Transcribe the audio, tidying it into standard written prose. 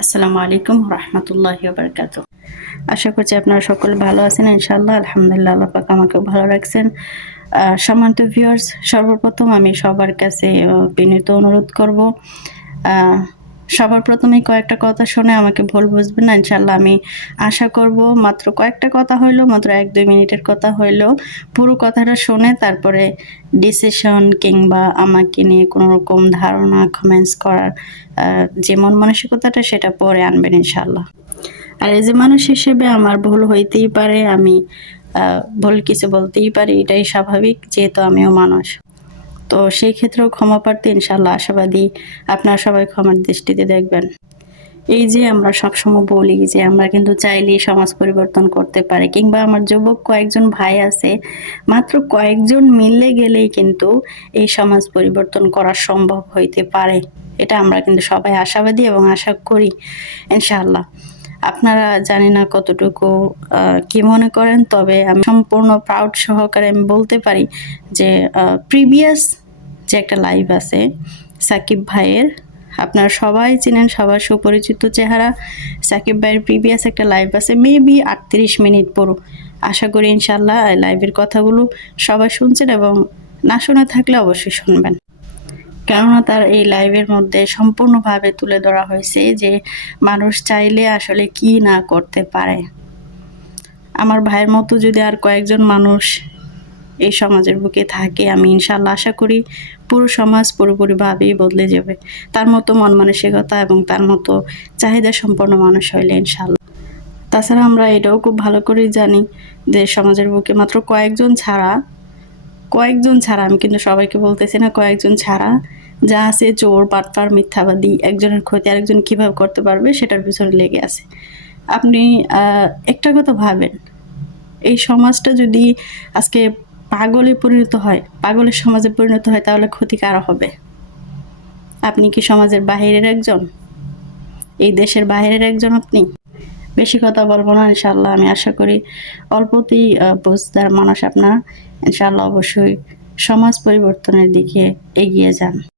আসসালামু আলাইকুম রহমতুল্লাহি বারাকাতুহু। আশা করছি আপনারা সকলে ভালো আছেন ইনশাআল্লাহ। আলহামদুলিল্লাহ, আল্লাহ পাক আমাকেও ভালো রাখছেন। সম্মানিত ভিউয়ার্স, সর্বপ্রথম আমি সবার কাছে বিনীত অনুরোধ করব, সবার প্রথমেই কয়েকটা কথা শুনে আমাকে ভুল বুঝবেন না ইনশাআল্লাহ। আমি আশা করব মাত্র কয়েকটা কথা হইলো, মাত্র 1-2 মিনিটের কথা হইলো, পুরো কথাটা শুনে তারপরে ডিসিশন কিংবা আমাকে নিয়ে কোনো রকম ধারণা কমেন্টস করার যে মন মানসিকতাটা সেটা পরে আনবেন ইনশাআল্লাহ। আর এই যে মানুষ হিসেবে আমার ভুল হইতেই পারে, আমি ভুল কিছু বলতেই পারি, এটাই স্বাভাবিক, যেহেতু আমিও মানুষ। তো সেই ক্ষেত্রেও ক্ষমা প্রার্থী, ইনশাআল্লাহ আশাবাদী আপনারা সবাই ক্ষমার দৃষ্টিতে দেখবেন। এই যে আমরা সবসময় বলি যে আমরা কিন্তু চাইলেই সমাজ পরিবর্তন করতে পারি, কিংবা আমার যুবক কয়েকজন ভাই আছে, মাত্র কয়েকজন মিলে গেলেই কিন্তু এই সমাজ পরিবর্তন করা সম্ভব হইতে পারে। এটা আমরা কিন্তু সবাই আশাবাদী এবং আশা করি ইনশাআল্লাহ। আপনারা জানি না কতটুকু কি মনে করেন, তবে আমি সম্পূর্ণ প্রাউড সহকারে আমি বলতে পারি যে প্রিভিয়াস যে একটা লাইভ আছে সাকিব ভাইয়ের, আপনারা সবাই চিনেন, সবার সুপরিচিত চেহারা সাকিব ভাইয়ের প্রিভিয়াস একটা লাইভ আছে, মেবি 38 মিনিট পুরো। আশা করি ইনশাআল্লাহ লাইভের কথাগুলো সবাই শুনছেন, এবং না শোনা থাকলে অবশ্যই শুনবেন। কেননা তার এই লাইভের মধ্যে সম্পূর্ণভাবে তুলে ধরা হয়েছে যে মানুষ চাইলে আসলে কি না করতে পারে। আমার ভাইয়ের মতো যদি আর কয়েকজন মানুষ এই সমাজের বুকে থাকে, আমি ইনশাআল্লাহ আশা করি পুরো সমাজ পুরোপুরিভাবেই বদলে যাবে। তার মতো মন মানসিকতা এবং তার মতো চাহিদা সম্পন্ন মানুষ হইলে ইনশাআল্লাহ। তাছাড়া আমরা এটাও খুব ভালো করেই জানি যে সমাজের বুকে মাত্র কয়েকজন ছাড়া, আমি কিন্তু সবাইকে বলতেছি না, কয়েকজন ছাড়া যা আছে চোর, বাটপার, মিথ্যাবাদী, একজনের ক্ষতি আরেকজন কিভাবে করতে পারবে সেটার পিছনে লেগে আছে। আপনি একটা কথা ভাবেন, এই সমাজটা যদি আজকে পাগলের সমাজে পরিণত হয়, তাহলে ক্ষতি কারা হবে? আপনি কি সমাজের বাহিরের একজন? এই দেশের বাহিরের একজন আপনি? বেশি কথা বলবো না ইনশাআল্লাহ। আমি আশা করি অল্পতেই বুঝদার মানুষ আপনারা, ইনশাআল্লাহ অবশ্যই সমাজ পরিবর্তনের দিকে এগিয়ে যান।